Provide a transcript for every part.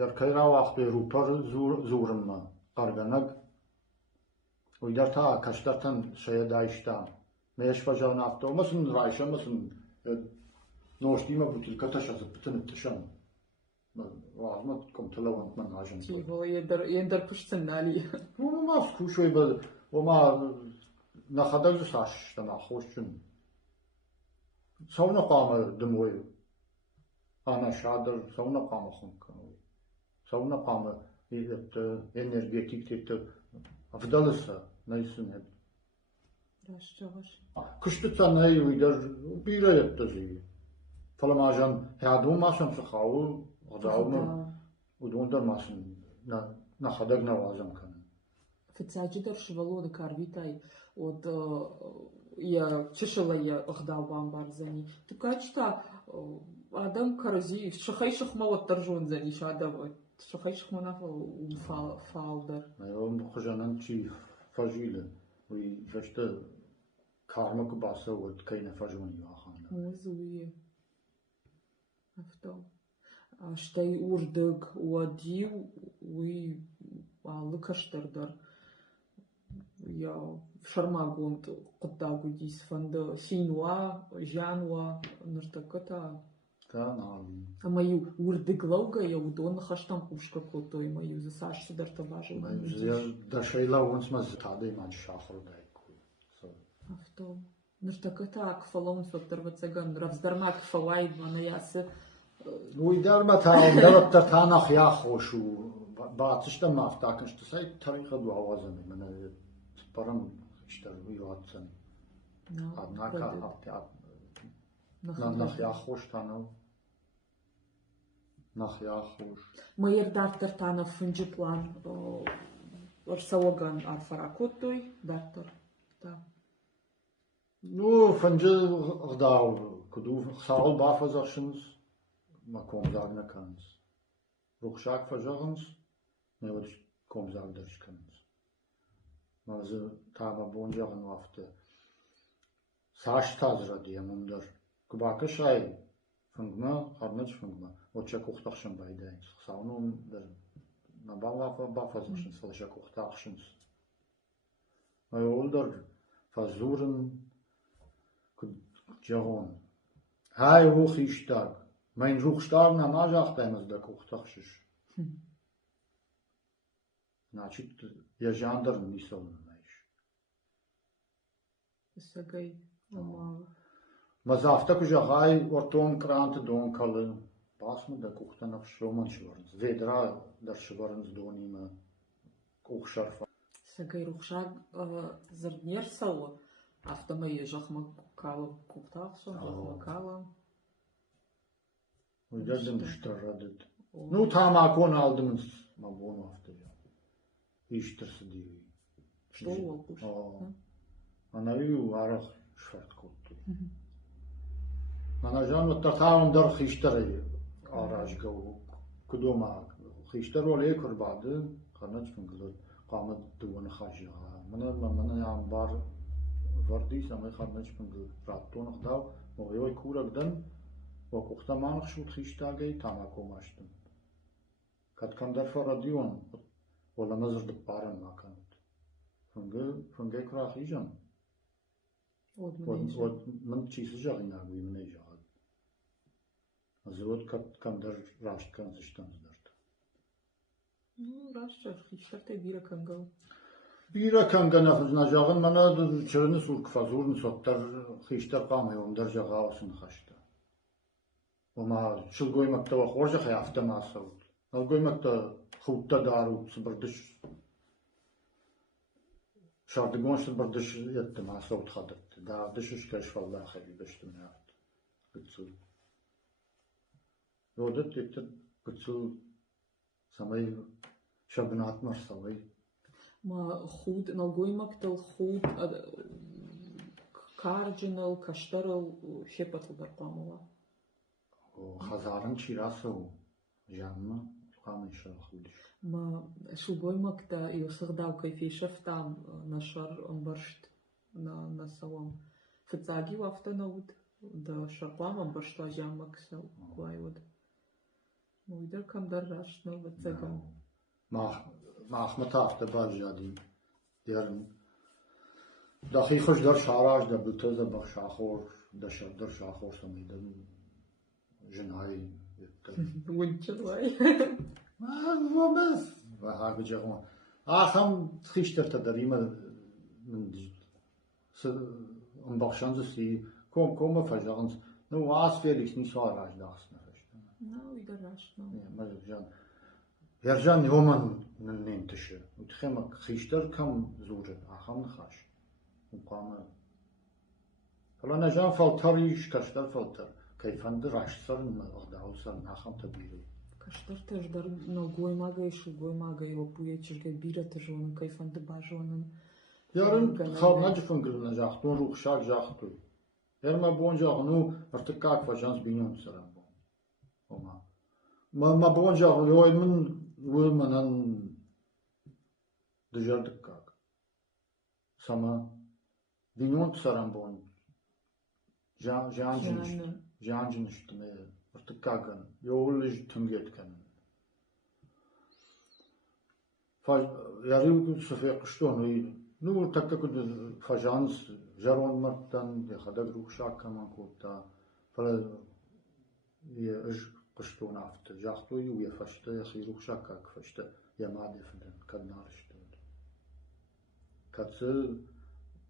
Yarkayra vakti rupar zurumma qarganag uydarta kaştartan şeye daişta meş facağın hafta olmasın rayşamasın noştima butilka taşazıp bütün tışan vazma komtalavant man ajın Тиво ендер пуштын али. Ama skuşoy bal ama naxadar saş tama hoşçun savna qama demoy ana şadır savna qama xunkan savna qama energetik tete afdalısa neysin hep Рашчагаш. kıştıtsa ney uydur bir ayette zi falamajan hayadum masam sahavu adamı udundar masın naxadar nawazam kan Фицаджидер швалода карвитай от я чешила я охдал бамбарзани. Ты качта адам карази шахай шахмалат торжон зани шадав шахай шахмана фалдер. Ayol xo'janan chi fajile uy vashta karma ku basa wad kayna fajuni yaxan Музуи. Авто. Аштай урдык уадил уи алыкаштердер. Я шармагунд куттагу дис фанда синуа жануа ныртаката. ta nali Мою урдыглауга я удон хаштам пушка котой мою засашся дартабажи. ya da shayla once mas tade man shahur dai ku so Авто. Ныртаката акфалон фоттервацаган равздармак фалай ванаясы. uy darma ta davat ta nach ya khoshu batishta maftakan shtu say tariqa du awazan mana param ishtar uyatsan adnaka aftat nach ya khosh tanov nach ya khosh Майер дартер тана фунджи план орсалаган арфаракотой дартер. Да. Nu, fanje gdaaw, kudu xaal bafazachens, ma kom zagna kans. Ruchshak fazagens, me wat kom zagders kans. Ma ze taba bonjagen wafte. Sashtazra diamunder. Kubaka shay, fungma, harnach fungma. Otcha kuchtachshen beide. Xaunum der na bafazachens, falsha kuchtachsens. Ma older versuchen Jahon. Hai hoch ist stark. Mein Ruchstark na najach beim da kuchtachs. Значит, я жандар не сон знаешь. Сагай ама Mazafta ku jahai orton krant don kallen. Pasme da kuchtanach shoman shworns. Vedra dar shworns donima kuchsharfa. сагай рухшаг зернерсал автома ежахма кала куптахсон кала. Und das sind starradet. Nu tama kon aldımız ma bunu hafta ya. İştirsi diye. Что волкуш? Ana yu araq şart kuttu. Ana janı tatam dar xiştari araj gav kuduma xiştar ole kurbadı qanat finglo qamat duwan xaja. Mana ya bar vardi samay qanat finglo ratton xdav moyoy kuragdan وقتمان شد خیشتاگی تاماکو ماشتم. کات کندر فرادیون ولی نظر دپارن ماکند. فنگه کراخی جان. ود من چیزی جایی نگوی منی جاد. ازود کات کندر راست کنزشتم زدرد. راست خیشتر بیره کنگل. بیره کنگل نجاگن منا چرنی سرک فزورن سوتر خیشتر قامیون در جاگاوسن خشت. وما شو قوي مكتوى خورجة خيافتا ما صوت لو قوي مكتوى خوتا دارو سبردش شاردقون سبردش يت ما صوت خدت دا دشش كشف الله خيري بشت منافت قدسو يودت يت قدسو سمي شبنات مرسوي ما خود نلقوي مكتوى خود كارجنال كشترل شبتل برقاموا خزارن چیراسو جامع قامش خودش ما شو بوي مكتا يصغداو كيفي شفتام نشر امبرشت на салом фицаги вафта наут да шарпам амбашта жамак сал квайвод ويدر كم درجت نو بتسجن ما متعرف باجادي ديرن دقيقة در شعراج در بلتز بخشاخور در شب در شاخور سمیدن جنایی ونشلوي ما بس وهاك جاهم آخم خيشتر تدريم من بخشان زي كوم فجانس نو عاصفيريش ني شعراج داخس نفشت نو يدرجت نو ما جان يرجان يوما ننتشر وتخمك خيشتر كم زوجة آخم نخاش وقام فلا نجان فلتريش كشتر فلتر كيف عند راشتر أخدعو سر ناخم تبيري كشتر تجدر نو قوي ماغي شو قوي ماغي وبوية تشجع بيرة تجون كيف عند باجون يارن خاب نجفن قل نجاختون روح شاك جاختو يارن ما بون جاغنو ارتكاك فجانس بينون سرم بون ما بون جاغ يوي من ومنن دجردكاك سما بينون سرم بون جانجن اشتمي ارتكاكن يولج تنجيت كان ياريو شفيق شتون نو تككد فجانس جرون مرتن يخدق روح شاك كمان كوتا فلا يأج قشتون عفت جاختو يو يفشت يخي روح شاكاك فشت يمادي فدن كدنارشت كتل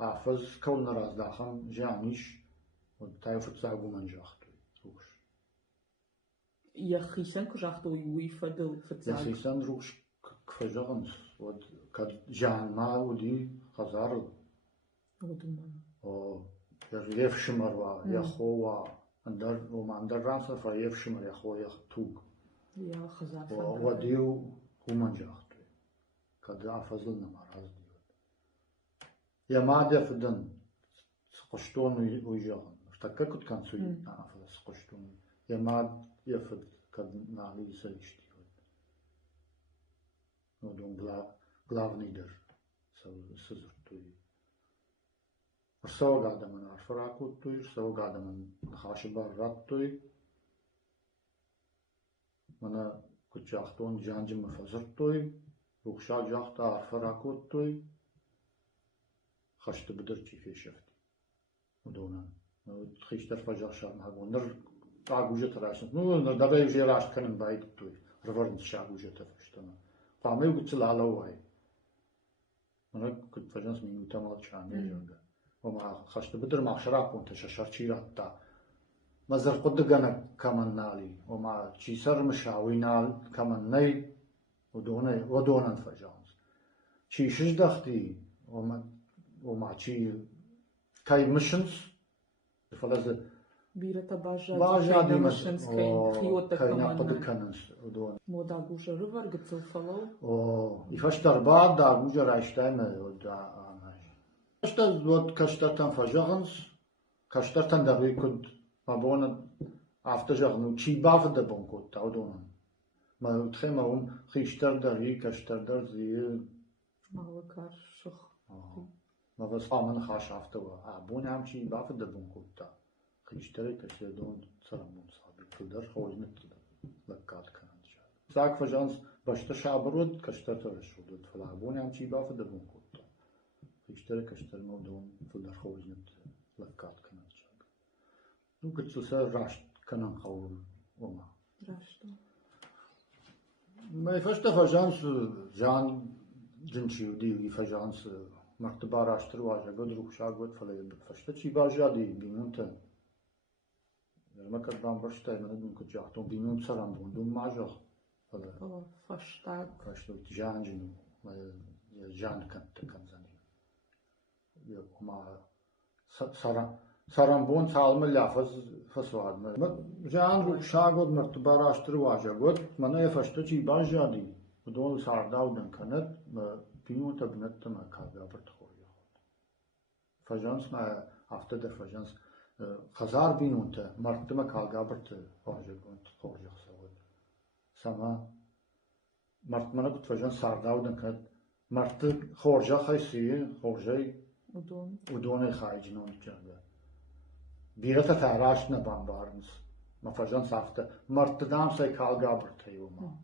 عفز كون راز داخم جانيش وتعرف تصعبو من جاختو روش يخيسن كجاختو يوي فدل فتزاق يخيسن روش كفجانس ود كد جان ما ودي خزار ودمان او يريف شمر يخوا اندر وما اندر راسه فيف شمر يخوا يختوق يا خزار وديو هما جاختو كد عفزلنا مرض يا ما دفدن قشتون ويجان افتكرت كان سوي عفز قشتون يا ما يفد كد نالي سيشتي ودون главнидер سزرتوي رسوا قاعدة من عرفراكوتوي رسوا قاعدة من خاشبار راتوي منا كنت جاختون جانج مفزرتوي وخشا جاختا عرفراكوتوي خشت بدرتي في شفتي ودونا خيشتر فجر شام هاقون نر تعجوجة راشن نو دبي يجي راش كان بايد توي رفرن شعجوجة فشتنا قامي قلت لا واي أنا كنت فجأة من يتمال شاني جنگا وما خشت بدر مع شراك وانت ششرتي راتا ما زر قد جنا كمان نالي وما شيسر مشاوي نال كمان ناي ودونا فجأة شي شش دختي وما شي كاي مشنس فلازم بيرة باجا دي مشنس كاين خيوتا كاين قد كمان كنس ودونا مودا غوشا ريفر قتل فلو يفشتر بعد دا غوجا رايشتايم ودا كشتر ود كشتر فجغنس كشتر تندري كد ما بون افتجغنو چي باف د بون كود تاودون ما تخيما هم خيشتر دري كشتر در زي ما وكار شخ ما بس من خاش افتوا ابون هم چي باف د بون كود تا خيشتر كشدون سلامون صابي كدر خوجنت لكات كان ساك فجانس باشتر شعبرود كشتر ترشود فلابون هم چي باف د بون كود خيشتر كشتر مودون فدر خوجنت لكات كان نو كنت سر راشت كان قول وما راشت ما يفشت فجانس جان جنشي ودي فجانس مرتبة راشتر واجه قد روح شاقود فلا فشت شي باجا دي بينونتا ما كدام برشتا من كنت جاختون بينون سرام بوندون ماجه فلا فشتاق جان جنو جان كان زاني وما سرامبون سالم لافز فسواد جان روح شاقود مرتبة راشتر واجه قد من يفشت شي باجا دي ودول سارداودن كانت بينونتا بنت ما كاغا برتخوري فجانس ما افتدر فجانس خزار بينونتا مرتما كاغا برت واجه قد خوري خسود سما مرتمنا قد فجانس سارداودن كانت مرت خورجا خيسي خورجي ودون خارجنون جاغا بيرتا تعراشنا بامبارنس ما فجان سافته مرتدام سي كال قابر تيوما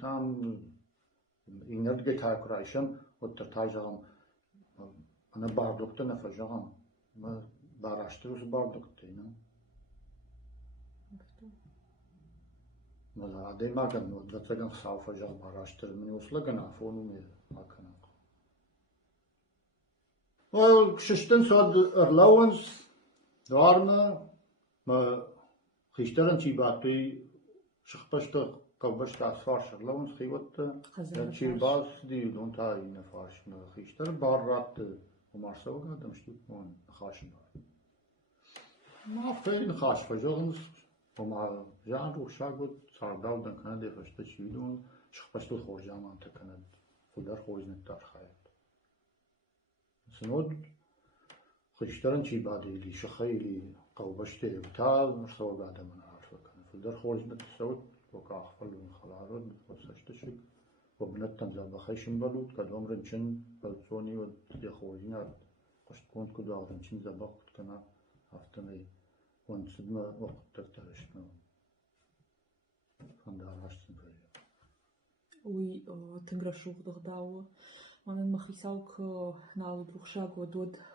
تام إنرد جت هاي كرايشم وترتاجهم أنا باردوكت أنا فجان ما باراشتروس باردوكتينا ما هذا ما كان وترتاجن خساو فجان باراشتر من وصل جنا فونو مي هكذا وكشتن صاد أرلاونس دوارنا ما خيشترن شي باتي شخبشت قبشت أسفارش أرلاونس خيوت شي باس دي دون تاي نفاش ما خيشتر بارات ومارسو قدم شتوت مون خاشن ما فين خاش فجونس وما جان روح شاقود صار داو دن كندا فشت شي دون شخبشت الخوجة ما أنت كندا فدر خوج نتار خايت سنود خيشترن شي بعد اللي شخيلي قوبشتي بتاع مستوى بعد من عارفه كان في الدر خورج نتسوت وقع خفل من خلارود وسشتشك وبنتم زاب خيشن بلوت كدوم رنشن بلسوني ودي خورجنا قشت كنت كدو رنشن زبقت كنا هفتني ونسدما وقت ترترشنا فندار هاشتن فيا وي تنقرشوك دغداو منن ما خيساوك ناو دروخشاق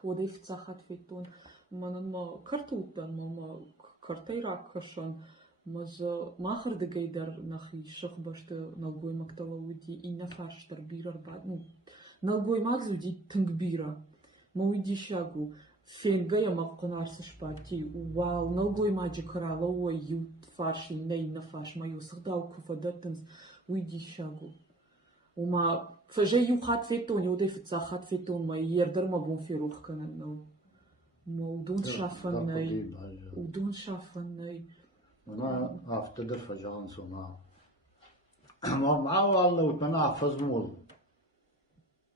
وديف تساخات فيتون منن ما كرتوتن ما كرتيراك كشن مز ما آخر دقيدر نخي شخ بشت نلقوي مكتبه ودي إنا فاش تربيرر بعد نلقوي ماكزو دي تنقبيرة ما ودي شاقو فين جاية ما قنارس شباتي واو نلقوي ماجي كرالا ويوت فارشي ني نفاش ما يوسخداو كفدتنز ودي شاقو وما فجاي خات فيتون يودي فتساخات فيتون ما يردر ما بون في روح كان نو ودون شافني ودون شافني أنا أفتقر فجان سوما ما والله وتنا أحفظ مول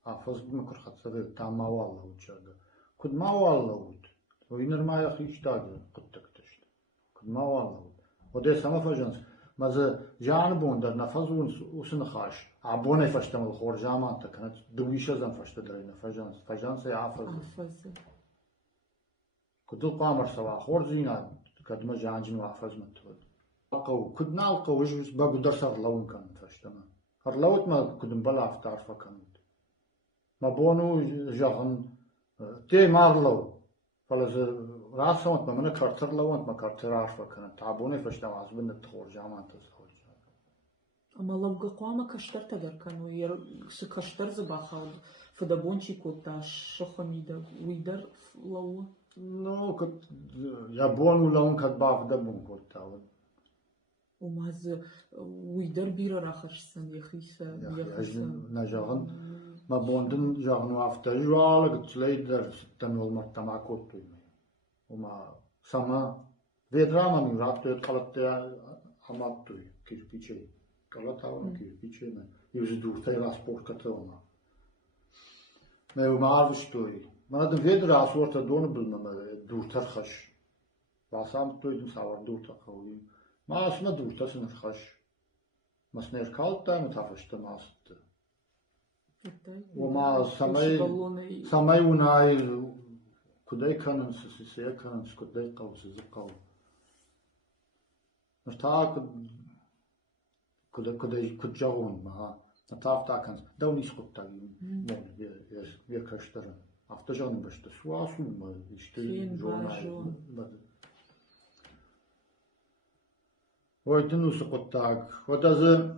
أحفظ بمكر خطر تام ما والله وتشاقة كد ما والله ود وينر ما يخيش تاجر قد تكتشت كد ما والله ود وده سما فجان ماذا جان بوندر نفذ وسنخاش عبوني فشتم الخور جامان تكنت دويشة زن فشت درينا فجان سيحفظ كدو قامر سوا خور زينا كدما جانجن وحفظ متود قو كدنا القو وجوز بقدر صار لون كان فشتما هرلوت ما كدن بلا افتار فكنت ما بونو جاهن تي مارلو فلز راسونت ما من كارتر لونت ما كارتر عارفه كانت تعبوني فشتما عزبن التخور جامان تزخور أما لو قوامة كشتر تدر كانوا كشتر زباخال فدبونشي كوتاش شخميدا ويدر لو No, kad Japonu laun kad bav da bun kotav. وماز ويدر بيرا راخرسن يخيسا na jagan ma bondun jagnu afta jwal gtleider tanol martama kotu. Uma sama vedrama mi rapto kalatte amattu kirpiçe. Kalatav kirpiçe me. Yüz durtay rasport katona. Me umarvstoy. ما هذا فيدر عصور تدون بالمما دور ترخش وعصام تريد مساور دور تقوي ما اسمه دور تسن الخش ما سنير كالتا متعفشت ما است وما سماي وناي كداي كانن سيسيا كانن كداي قو سيزقو مرتاق كداي كدجاون ما نتاف تاكن دوني سقطا مون يكشترن Aftacan başta su asulma işte Oydun usu kuttak. O da